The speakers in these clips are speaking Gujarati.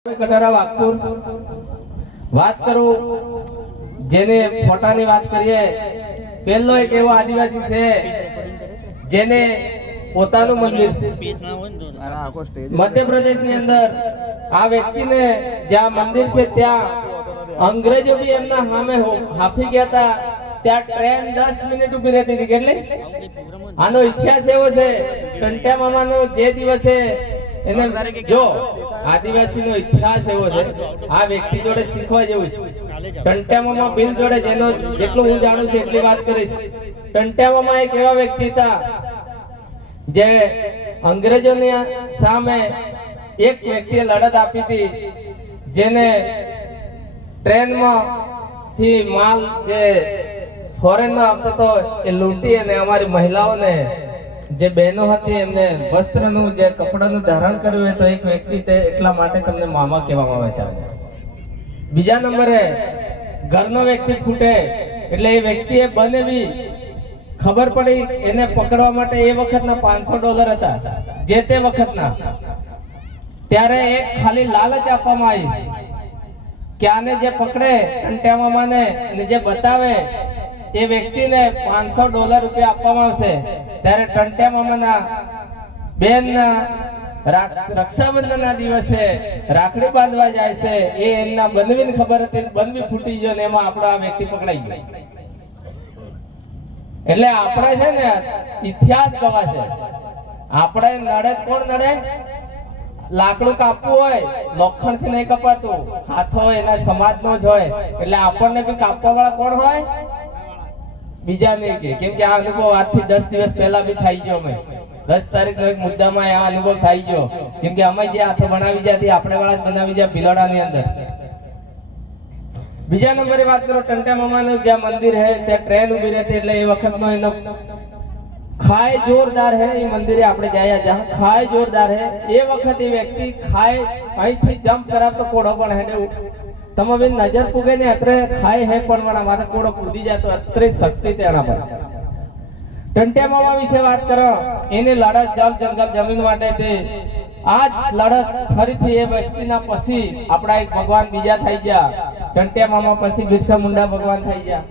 કટારા વાગપુર વાત કરું જેને ફોટાની વાત કરીએ પહેલો એક એવો આદિવાસી છે જેને પોતાનું મંદિર છે મધ્યપ્રદેશની અંદર આ વ્યક્તિને જ્યાં મંદિર છે ત્યાં અંગ્રેજો બી એમના સામે હાફી ગયા હતા ત્યાં ટ્રેન 10 મિનિટ ઉભી રહેતી હતી કેટલી આનો ઇતિહાસ એવો છે ટંટ્યા મામાનો જે દિવસે એને જો આદિવાસીનો ઇતિહાસ એવો છે આ વ્યક્તિ જોડે શીખવા જેવું છે ટંટ્યા મામા બિલ જોડે જેનો જેટલું હું જાણું છું એટલી વાત કરીશ ટંટ્યા મામા એક એવા વ્યક્તિ હતા જે અંગ્રેજોની સામે એક વ્યક્તિએ લડત આપી હતી જેને ટ્રેનમાં થી માલ જે ફોરેન નો આપતો હતો એ લૂંટી અને અમારી મહિલાઓને જે બહેનો હતી એમને વસ્ત્રનું જે કપડાનું ધારણ કર્યું હોય તો એક વ્યક્તિ તે એટલા માટે તમને મામા કહેવામાં આવે છે બીજા નંબરે ઘરનો વ્યક્તિ ફૂટે એટલે એ વ્યક્તિએ બનેવી ખબર પડી એને પકડવા માટે એ વખતના $500 હતા જે તે વખતના ત્યારે એક ખાલી લાલચ આપવામાં આવી કે આને જે પકડે ટંટ્યા મામાને જે બતાવે એ વ્યક્તિને $500 આપવામાં આવશે ત્યારે ટંટ્યા મામાના બેનના રક્ષાબંધનના દિવસે રાખડી બાંધવા જાય છે એ એમના બનવીને ખબર હતી બનવી ફૂટી ગયો ને એમાં આપણો આ વ્યક્તિ પકડાઈ ગયો એટલે આપણે છે ને ઇતિહાસ ગવાશે આપણે નડે કોણ નડે લાકડું કાપવું હોય લોખંડ થી નહીં કપાતું હાથો એના સમાજ નો જ હોય એટલે આપણને બી કાપવા વાળા કોણ હોય બીજા નહીં કેમ કે આ અનુભવ આજથી 10 દિવસ પહેલા બી થઈ ગયો અમે 10 તારીખનો એક મુદ્દામાં આ અનુભવ થઈ ગયો કેમ કે અમે જે હાથે બનાવી જતી આપણે વાળા બનાવી જાય ભિલોડાની અંદર બીજા નંબરે વાત કરો ટંટ્યા મામાનું જ્યાં મંદિર છે ત્યાં ટ્રેન ઉભી રહેતી એટલે એ વખતનો એનો ખાય જોરદાર હે એ મંદિરે આપણે ગયા જ્યાં ખાય જોરદાર હે એ વખત એ વ્યક્તિ ખાય અહીંથી જમ્પ કરાવતો કોડો પણ હેડે તમે બેન નજર પૂગે ને અત્રે ખાય હે પણ મારા માથે કોડો કૂદી જતો અત્રે શક્તિ તેના પર ટંટ્યા મામા વિશે વાત કરો એની લડત જળ જંગલ જમીન માટે તે આજ લડત ફરીથી એ વ્યક્તિના પછી આપણા એક ભગવાન બીજા થઈ ગયા ટંટ્યા મામા પછી બિરસા મુંડા ભગવાન થઈ ગયા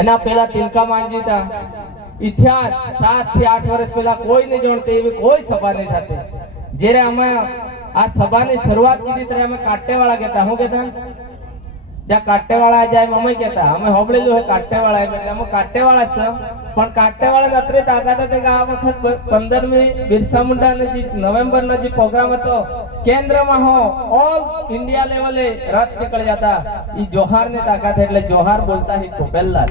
એના પહેલા તિલકા માંજી હતા ઇતિહાસ 7 થી 8 વર્ષ પહેલા કોઈ નહીં જોડતી એવી કોઈ સભા નહીં થતી જ્યારે અમે આ સભાની શરૂઆત કરી ત્યારે અમે કાટેવાળા કહેતા શું કહેતા જ્યાં કાટેવાળા જાય અમે કહેતા અમે હોબળેલું હે કાટેવાળા એટલે અમે કાટેવાળા છે પણ કાટેવાળા અત્રે તાકાત હતી કે આ વખત 15મી બિરસા મુંડાનો જે નવેમ્બરનો જે પ્રોગ્રામ હતો કેન્દ્રમાં હો ઓલ ઇન્ડિયા લેવલે રથ નીકળી જતા એ જોહારની તાકાત એટલે જોહાર બોલતા શીખો પહેલા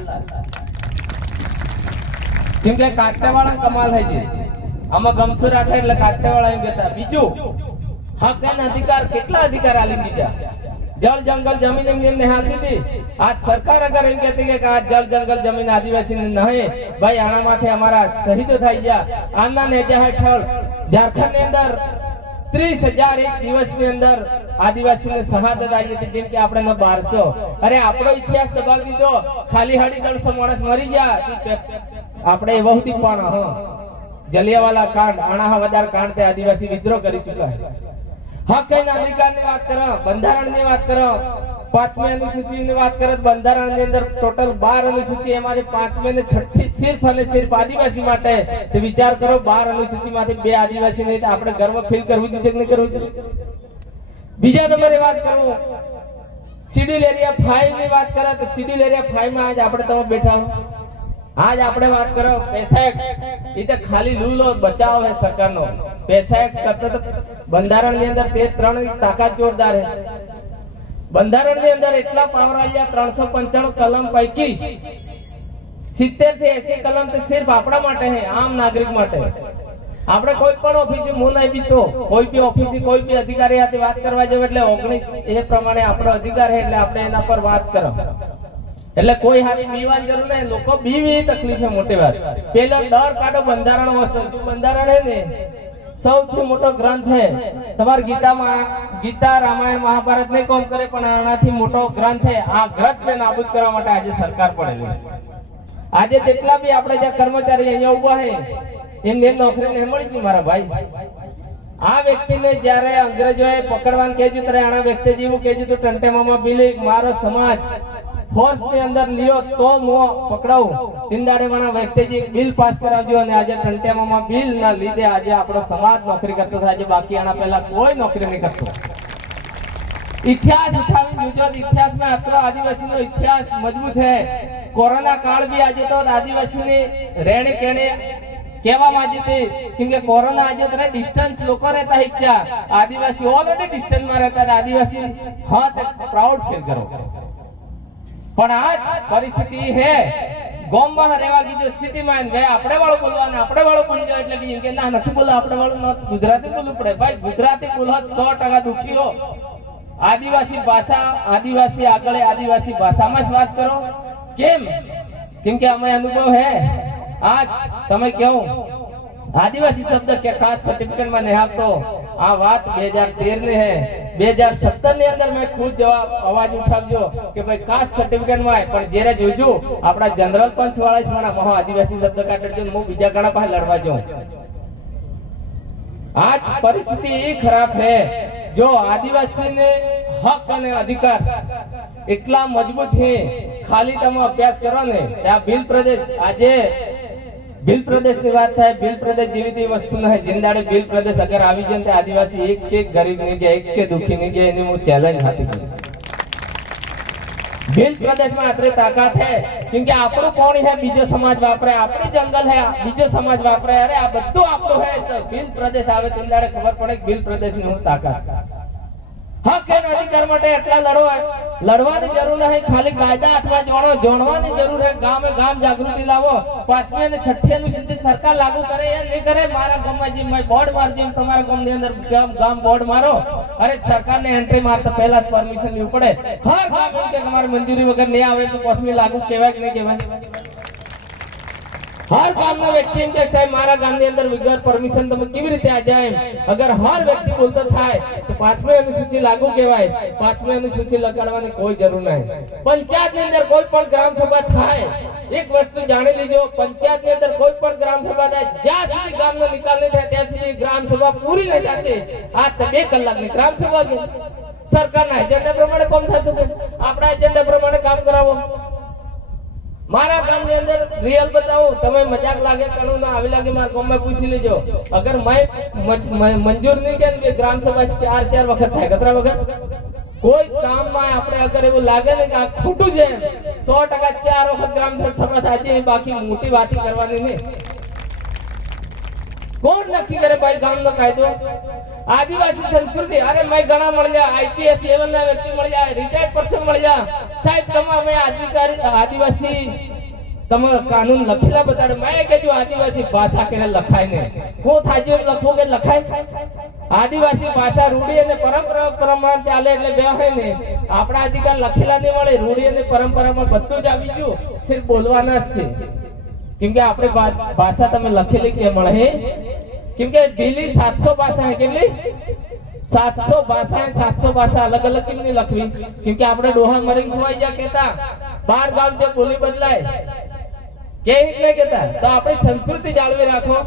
કેમ કે કાટેવાળા કમાલ થઈ છે આમાં ગમસુ રાખે એટલે કાટેવાળા એમ કહેતા બીજું હક અને અધિકાર કેટલા અધિકાર આલી દીધા જળ જંગલ જમીન એમને હાલતી હતી આજ સરકાર અગર એમ કહેતી કે આ જળ જંગલ જમીન આદિવાસીને નહીં ભાઈ આનામાંથી અમારા શહીદો થઈ ગયા આના નેજા હેઠળ ઝારખંડની અંદર 30,000 એક દિવસની અંદર આદિવાસીને શહાદત આવી હતી જેમ કે આપણે 1200 અરે આપણો ઇતિહાસ દબાવી દીધો ખાલી હડી 300 માણસ મરી ગયા આપણે એ બહુથી પણ જલિયાવાલા કાંડ અણાહા વધાર કાંડ તે આદિવાસી વિદ્રોહ કરી ચૂક્યા છે હક અને અધિકારની વાત કરો બંધારણની વાત કરો 5મી અનુસૂચિની વાત કરો બંધારણની અંદર ટોટલ 12 અનુસૂચિ એમાંથી 5મી અને 6ઠી સિર્ફ અને સિર્ફ આદિવાસી માટે તો વિચાર કરો 12 અનુસૂચિમાંથી 2 આદિવાસીને આપણે ગર્વ ફીલ કરવું જોઈએ કે નહીં કરવું જોઈએ બીજા નંબરે વાત કરું શિડ્યુલ એરિયા 5 ની વાત કરો તો શિડ્યુલ એરિયા 5 માં આજ આપણે તમે બેઠા આજ આપણે વાત કરો પૈસા એ તો ખાલી લૂલો બચાવ હે સરકારનો પૈસા કરતો બંધારણની અંદર તે 3 તાકાત જોરદાર હે બંધારણની અંદર એટલા પાવર આવ્યા 395 કલમ પૈકી 70 થી 80 કલમ તો સિર્ફ આપણા માટે હે આમ નાગરિક માટે આપણે કોઈ પણ ઓફિસે હું નહીં બીતો કોઈ બી ઓફિસે કોઈ બી અધિકારી સાથે વાત કરવા જેવું એટલે 19 એ પ્રમાણે આપણો અધિકાર હે એટલે આપણે એના પર વાત કરો એટલે કોઈ હારી બીવાની જરૂર નહીં લોકો બીવી તકલીફ છે મોટી વાત પેલો ડર કાઢો બંધારણ વસ્તુ બંધારણ હે ને સૌથી મોટો ગ્રંથ છે તમાર ગીતા રામાયણ મહાભારત નહીં કોમ કરે પણ આનાથી મોટો ગ્રંથ છે આ ગ્રંથને નાબૂદ કરવા માટે આજે સરકાર પડેલી આજે જેટલા બી આપણે જે કર્મચારી અહીંયા ઉભા છે એમને નોકરી નહીં મળી ગઈ મારા ભાઈ આ વ્યક્તિને જ્યારે અંગ્રેજોએ પકડવાનું કહેજો ત્યારે આના વ્યક્તિ જેવું કહેજો તો ટંટેમામાં બિલી મારો સમાજ ફોર્સ ની અંદર લ્યો તો હું પકડાવું તિંદાડે મારા વ્યક્તિજી બિલ પાસ કરાવજો અને આજે ટંટેમામાં બિલ ના લીધે આજે આપણો સમાજ નોકરી કરતો થાય છે, બાકી આના પહેલા કોઈ નોકરી નહીં કરતો. इतिहास उठावी गुजरात इतिहास में अत्र आदिवासी नो इतिहास मजबूत है. कोरोना काल भी आज तो आदिवासी ने रहने कहने केवा माजी थी क्योंकि कोरोना आज तो डिस्टेंस लोग रहता है क्या आदिवासी ऑलरेडी डिस्टेंस में रहता है आदिवासी हाँ प्राउड फील करो पण आज परिस्थिति है गाम में રહેવા કીધું સિટી માં ગયે આપણે વાળો બોલવાને આપણે વાળો બોલી જાય એટલે કે એમ કે ના નથી બોલા આપણે વાળો ગુજરાતી બોલવું પડે. ભાઈ ગુજરાતી બોલો 100% દુખી હો. आदिवासी भाषा आदिवासी आगळे आदिवासी भाषा में बात करो केम क्योंकि हमें अनुभव है. आज तमे क्यों आदिवासी शब्द के खास सर्टिफिकेट में नहीं आपतो आ बात 2013 ने है. 2017 ની અંદર મેં ખુદ જવાબ અવાજ ઉઠાવ્યો કે ભાઈ ખાસ સર્ટિફિકેટ માં પણ જ્યારે જોજો આપણા જનરલ પંચ વાળા મહા આદિવાસી શબ્દ કાઢજો હું બીજા ઘણા પાસે લડવા જાઉં. आज परिस्थिति ये खराब है जो आदिवासी ने हक અને अधिकार એટલા મજબૂત છે ખાલી તમે અભ્યાસ કરો ને આ ભીલ પ્રદેશ આજે ભીલ પ્રદેશ ની વાત થાય ભીલ પ્રદેશ જેવી વસ્તુ ન હે જિંદાડે ભીલ પ્રદેશ અગર આવી જાય તો આદિવાસી એક ગરીબ નહીં ગયા એક કે દુખી નહીં ગયા એની હું ચેલેન્જ હતી. भील प्रदेश में अतरी ताकत है क्योंकि आपरो कौन है बीजो समाज वापरे अपनी जंगल है बीजो समाज वापरे अरे आ बद्दू आपको है तो भील प्रदेश आवे तिंदाड़े खबर पड़े भील प्रदेश में हूं ताकत हक के अधिकार માટે એટલા લડવાની જરૂર નહીં ખાલી કાયદા હાથમાં જોડવાની જરૂર है. ગામે ગામ જાગૃતિ લાવો 5મી અને 6મી સુધી સરકાર લાગુ કરે એ નહીં કરે મારા ગામમાં જે મેં બોર્ડ માર જેમ તમારા ગામની અંદર ગામ બોર્ડ મારો अरे सरकार ने एंट्री मारता पहला परमिशन लेવું પડે. हर काम के हमारी मंजूरी वगैरह नहीं आवे तो पश्चिमी लागू केवाय कि नहीं केवाय. हर काम ना व्यक्ति के साहब मारा गाम ની અંદર વિગત પરમિશન તમે કેવી રીતે આ જાય અગર હર વ્યક્તિ બોલતો થાય તો 5મી અનુસૂચિ લાગુ કહેવાય. 5મી અનુસૂચિ લગાડવાની કોઈ જરૂર નહીં. પંચાયત ની અંદર કોઈ પણ ગ્રામ સભા થાય એક વસ્તુ જાણી લીજો પંચાયત ની અંદર કોઈ પણ ગ્રામ સભા થાય જ્યાં સુધી ગામનો નિકાલ નહીં થાય ત્યાં સુધી ગ્રામ સભા પૂરી નહીં થતી. આ 2 કલાકની ગ્રામ સભા કે સરકારના એજન્ડા પ્રમાણે કામ થતું કે આપણા એજન્ડા પ્રમાણે કામ કરાવો. मारा गाम के अंदर रियल बताओ तमे मजाक लागे कानून ना आवे लागे मार गाम में पूछ लीजो अगर मैं मंजूर नहीं के ग्राम सभा 4 वक्त थाय कतरा वक्त कोई काम में आपने अगर एवं लागे ने कि खोटू छे 100% 4 वक्त ग्राम सभा थाय छे बाकी मोटी बात करवानी नहीं. कोण नक्की करे भाई गाम नो कायदो आदिवासी संस्कृति अरे मैं घना मळ जा आईपीएस लेवल ना व्यक्ति मळ जा रिटायर्ड पर्सन मळ जा साहेब तमे અમે आदिवासी तमे कानून लखेला बताड़े मैं कहजो आदिवासी भाषा के लखाय ने को थाजे लखोगे लखाय आदिवासी भाषा रूढ़ी અને પરંપરા પ્રમાણે ચાલે એટલે બેહે ને આપણા અધિકાર લખેલા નહીં મળે રૂઢી અને પરંપરામાં બધું જ આવી ગયું સિર્ફ બોલવાના જ છે क्योंकि आपने भाषा तमे लखेली के મળે क्योंकि दिल्ली 700 भाषा है केली 700 भाषा 700 भाषा अलग अलग केम नहीं लखवी क्योंकि आपने डोहा मरिंग खुवाई जा कहता 12 गाम जे बोली बदलाय के नहीं कहता तो अपनी संस्कृति जाळवी राखो.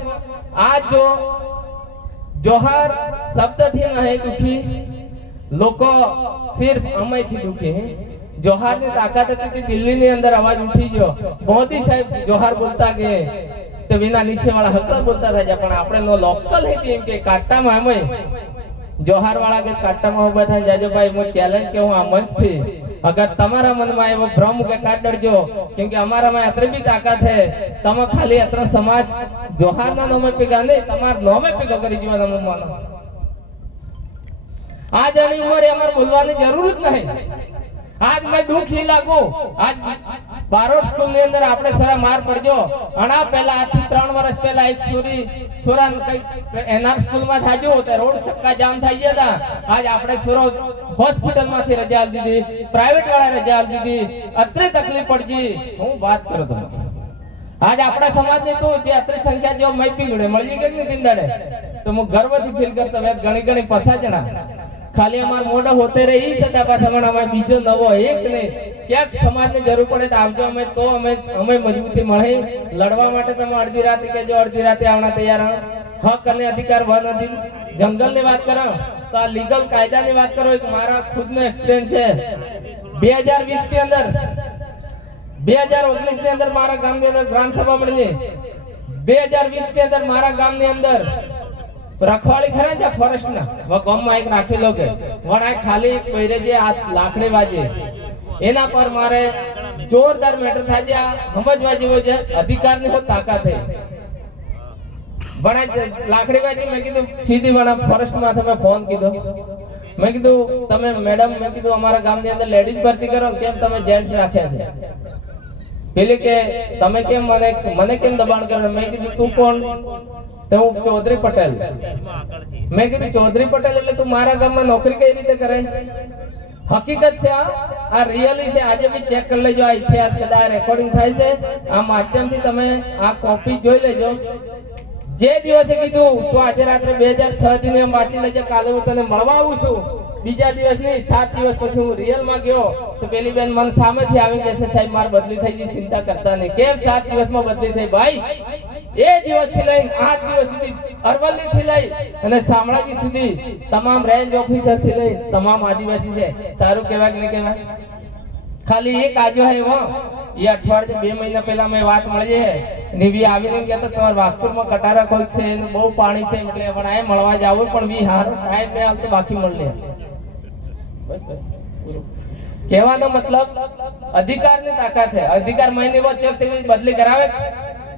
आज जो जोहार शब्द थी नहीं दुखी लोको सिर्फ अमय थी दुखी है. जोहार ने ताकत थी दिल्ली ने अंदर आवाज उठी जो मोदी साहब जोहार बोलता गए तो बिना नीचे वाला हकल बोलता था पण आपणे नो लोकल है टीम के काटा में अमय जोहार वाला के काटा में उभा था जाजो भाई मो चैलेंज के हूं आ मंच थी अगर तमारा मन में एवो भ्रम के काट डरजो क्योंकि हमारा में अतरी भी ताकत है तमे खाली अतरो समाज जोहार ना नामे पेगा नहीं तमार नामे पेगा करी जीवा नमो मानो. आज आनी उम्र हमार बोलवानी जरूरत नहीं. आज मैं दुख ही लागू आज बारोट स्कूल ની અંદર આપણે સરા માર પડજો અણા પહેલા આ 3 વર્ષ પહેલા એક સુરા એનઆર સ્કૂલ માં થાજો તો રોડ ચક્કા જામ થઈ ગયા આજ આપણે સુરો હોસ્પિટલ માંથી રજા આલી દીધી પ્રાઇવેટ વાળા રજા આલી દીધી અત્રે તકલીફ પડજી હું વાત કરું તમને आज આપણા સમાજ ને તો જે અત્રે સંખ્યા જો માઈપી જોડે મળી ગઈ ને દિનદાડે તો હું ગર્વથી ફીલ કરતો હવે ઘણી ઘણી પસાજણા खाली हमार मोड़ा होते रही सदा पास हमारा बीजो नवो एक ने क्या समाज ने जरूर पड़े तो आवजो हमें तो हमें मजबूती મળે લડવા માટે તમે અડધી રાતે કે જો અડધી રાતે આવના તૈયાર હક અને અધિકાર વન જંગલ ની વાત કરો તો આ લીગલ કાયદા ની વાત કરો એક મારા ખુદનો એક્સપિરિયન્સ છે 2020 ની અંદર 2019 ની અંદર મારા ગામની અંદર ગ્રામ સભા મળી 2020 ની અંદર મારા ગામની અંદર રખવાળી ખરા છે ફોરેસ્ટ ના ગામમાં એક રાખેલો કે વણાય ખાલી પહેરે જે આ લાકડી વાજે એના પર મારે જોરદાર મેટર થાય છે આ સમજવા જેવો છે અધિકારની તો તાકાત છે વણાય લાકડી વાજી મેં કીધું સીધી વણા ફોરેસ્ટ માં તમે ફોન કીધો મેં કીધું તમે મેડમ મેં કીધું અમારા ગામની અંદર લેડીઝ ભરતી કરો કેમ તમે જેન્ટ્સ રાખ્યા છે પેલી કે તમે કેમ મને કેમ દબાણ કરો મેં કીધું તું કોણ તો હું ચૌધરી પટેલ મેં કીધું ચૌધરી પટેલ એટલે તું મારા ગામમાં નોકરી કઈ રીતે કરે હકીકત છે આ રિયલી છે આજે બી ચેક કરી લેજો આ ઇતિહાસ કદાચ રેકોર્ડિંગ થાય છે આ માધ્યમથી તમે આ કોપી જોઈ લેજો જે દિવસે કીધું તો આજે રાત્રે 2006 થી ને વાંચી લેજો કાલે હું તને મળવા આવું છું બીજા દિવસ નહીં 7 દિવસ પછી હું રિયલ માં ગયો તો પેલી બેન મન સામેથી આવી કે છે સાહેબ માર બદલી થઈ ગઈ ચિંતા કરતા નહીં કેમ 7 દિવસમાં બદલી થઈ ભાઈ એ દિવસથી લઈને 8 દિવસ સુધી અરવલ્લી થી લઈ અને શામળાજી સુધી તમામ રેન્જ ઓફિસર થી લઈ તમામ આદિવાસી છે સારું કહેવાય કે નહીં કહેવાય ખાલી એક આજો હે वो ये अठवाडिये 2 મહિના પહેલા મેં વાત મળી છે નીવી આવીને કહેતો તમાર વાગપુરમાં કટારા કોઈ છે એનું બહુ પાણી છે એટલે પણ આ મળવા જાવું પણ વી હાર ટાઈમ ને આલ તો બાકી મળે કહેવાનો મતલબ અધિકારની તાકાત છે અધિકાર મહિને વચ્ચે તેની બદલી કરાવે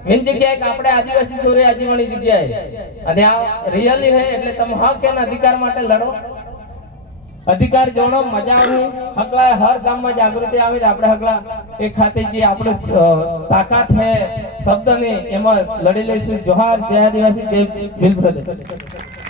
મેન જગ્યાએ આપણે આદિવાસી સોરે આજીવણી જગ્યાએ અને આ રિયલી છે એટલે તમે હક અને અધિકાર માટે લડો અધિકાર જોડો મજા આવે હકલા હર ગામમાં જાગૃતિ આવી આપણે હકલા એક ખાતે જે આપણે તાકાત છે શબ્દની એમાં લડી લઈશું જોહાર જય આદિવાસી જય ભીલ બ્રધર